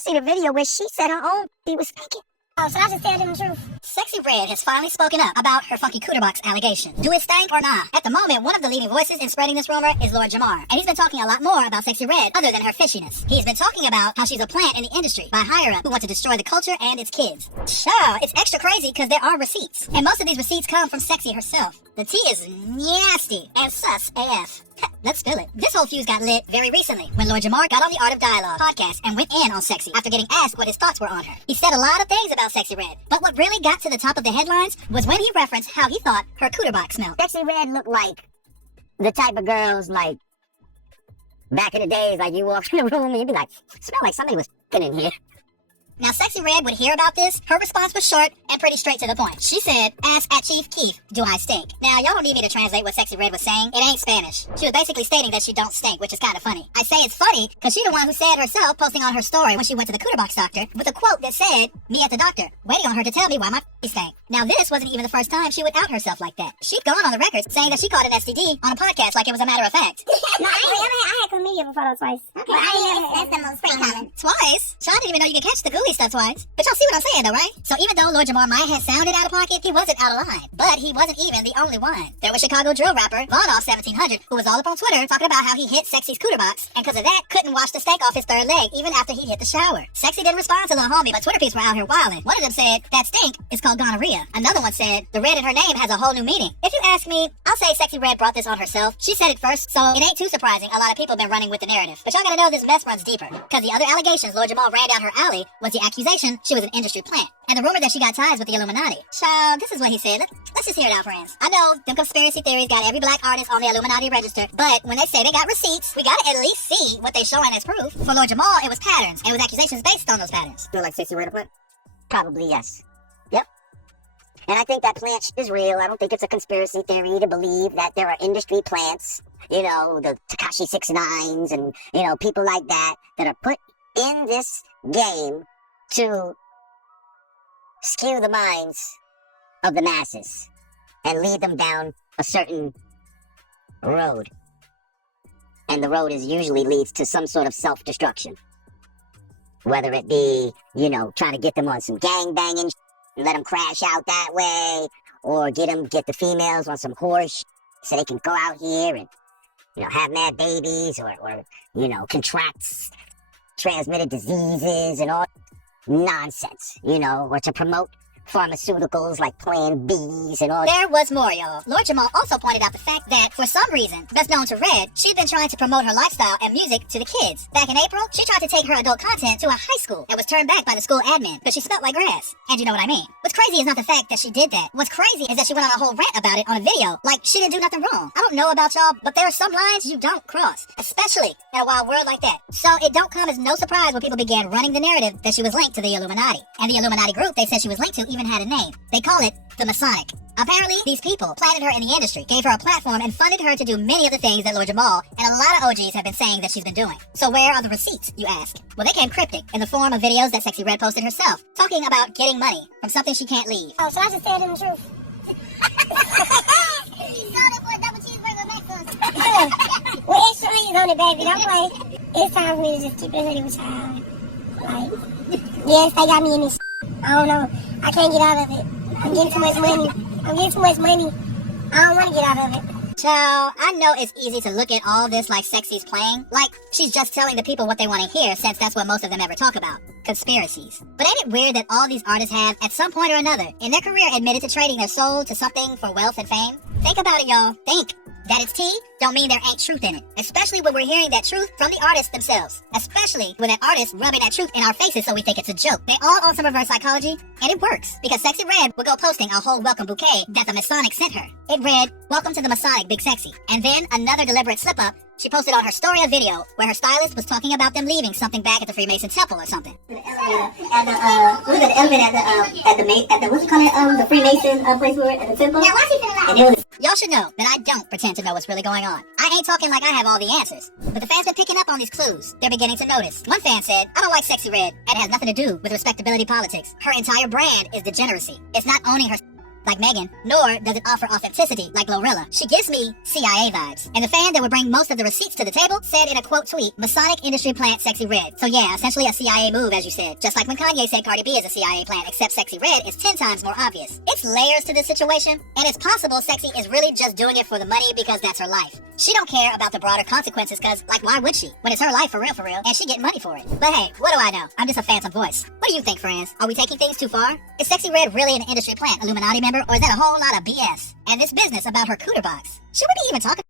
seen a video where she said her own she was faking. Oh, so I just tell them the truth. Sexyy Red has finally spoken up about her funky cooter box allegation. Do it stank or not? At the moment, one of the leading voices in spreading this rumor is Lord Jamar, and he's been talking a lot more about Sexyy Red other than her fishiness. He's been talking about how she's a plant in the industry by higher-up who want to destroy the culture and its kids. Sure, it's extra crazy because there are receipts, and most of these receipts come from Sexyy herself. The tea is nasty and sus AF. Let's spill it. This whole fuse got lit very recently when Lord Jamar got on the Art of Dialogue podcast and went in on Sexyy after getting asked what his thoughts were on her. He said a lot of things about Sexyy Red, but what really got to the top of the headlines was when he referenced how he thought her cooter box smelled. Sexyy Red looked like the type of girls like back in the days, like you walk in the room and you'd be like, smell like somebody was in here. Now, Sexyy Red would hear about this. Her response was short and pretty straight to the point. She said, "Ask at Chief Keef, do I stink?" Now, y'all don't need me to translate what Sexyy Red was saying. It ain't Spanish. She was basically stating that she don't stink, which is kind of funny. I say it's funny because she the one who said herself, posting on her story when she went to the cooter box doctor, with a quote that said, "Me at the doctor, waiting on her to tell me why my stank." Now, this wasn't even the first time she would out herself like that. She'd gone on the record saying that she caught an STD on a podcast like it was a matter of fact. No, I had chlamydia before those twice. Okay, that's the most pretty common. Twice? So I didn't even know you could catch the gooey stuff twice. But y'all see what I'm saying though, right? So even though Lord Jamar might have sounded out of pocket, he wasn't out of line. But he wasn't even the only one. There was Chicago drill rapper Vaughn off 1700, who was all up on Twitter talking about how he hit Sexy's cooter box, and because of that, couldn't wash the stank off his third leg even after he hit the shower. Sexy didn't respond to the homie, but Twitter peeps were out here wilding. One of them said, "That stink is called gonorrhea." Another one said, "The red in her name has a whole new meaning." If you ask me, I'll say Sexyy Red brought this on herself. She said it first, so it ain't too surprising a lot of people been running with the narrative. But y'all gotta know this mess runs deeper, because the other allegations Lord Jamal ran down her alley was the accusation she was an industry plant, and the rumor that she got ties with the Illuminati. Child, this is what he said. Let's just hear it out, friends. I know them conspiracy theories got every black artist on the Illuminati register, but when they say they got receipts, we gotta at least see what they showing as proof. For Lord Jamal, it was patterns, and with accusations based on those patterns. Feel like Sexyy Red a plant? Probably yes. Yep. And I think that plant is real. I don't think it's a conspiracy theory to believe that there are industry plants, you know, the Tekashi 6ix9ines and, you know, people like that are put in this game to skew the minds of the masses and lead them down a certain road. And the road usually leads to some sort of self-destruction. Whether it be, you know, trying to get them on some gang banging and let them crash out that way, or get the females on some horse so they can go out here and, you know, have mad babies or you know, contract transmitted diseases and all nonsense, you know, or to promote pharmaceuticals like Plan Bs and all. There was more, y'all. Lord Jamal also pointed out the fact that, for some reason, best known to Red, she'd been trying to promote her lifestyle and music to the kids. Back in April, she tried to take her adult content to a high school and was turned back by the school admin because she smelled like grass. And you know what I mean. What's crazy is not the fact that she did that. What's crazy is that she went on a whole rant about it on a video, like she didn't do nothing wrong. I don't know about y'all, but there are some lines you don't cross, especially in a wild world like that. So it don't come as no surprise when people began running the narrative that she was linked to the Illuminati. And the Illuminati group they said she was linked to even had a name. They call it the Masonic. Apparently, these people planted her in the industry, gave her a platform, and funded her to do many of the things that Lord Jamal and a lot of OGs have been saying that she's been doing. So where are the receipts, you ask? Well, they came cryptic in the form of videos that Sexyy Red posted herself, talking about getting money from something she can't leave. Oh, so I just tell them the truth. You sold it for a double cheeseburger McDonald's. With extra onions on it, baby. Don't play. It's time for me to just keep it ready with y'all. Like, yes, they got me in this. I don't know. I can't get out of it. I'm getting too much money. I don't want to get out of it. Child, I know it's easy to look at all this like Sexy's playing, like she's just telling the people what they want to hear since that's what most of them ever talk about, conspiracies. But ain't it weird that all these artists have, at some point or another, in their career admitted to trading their soul to something for wealth and fame? Think about it, y'all. Think. That it's tea don't mean there ain't truth in it. Especially when we're hearing that truth from the artists themselves. Especially when that artist rubbing that truth in our faces so we think it's a joke. They all own some reverse psychology, and it works. Because Sexyy Red would go posting a whole welcome bouquet that the Masonic sent her. It read, "Welcome to the Masonic, Big Sexy." And then another deliberate slip-up, she posted on her story a video where her stylist was talking about them leaving something back at the Freemason Temple or something. The elevator at the what's it called, the Freemason place we were at the temple. Now, why she feeling like? Y'all should know that I don't pretend to know what's really going on. I ain't talking like I have all the answers. But the fans been picking up on these clues. They're beginning to notice. One fan said, "I don't like Sexyy Red, and it has nothing to do with respectability politics. Her entire brand is degeneracy. It's not owning her like Megan, nor does it offer authenticity like Glorilla. She gives me CIA vibes. And the fan that would bring most of the receipts to the table said in a quote tweet, Masonic industry plant Sexyy Red. So yeah, essentially a CIA move, as you said. Just like when Kanye said Cardi B is a CIA plant, except Sexyy Red is 10 times more obvious. It's layers to this situation, and it's possible Sexyy is really just doing it for the money because that's her life. She don't care about the broader consequences cause, like, why would she? When it's her life for real, and she getting money for it. But hey, what do I know? I'm just a phantom voice. What do you think, friends? Are we taking things too far? Is Sexyy Red really an industry plant, Illuminati member, or is that a whole lot of BS? And this business about her cooter box? Should we be even talking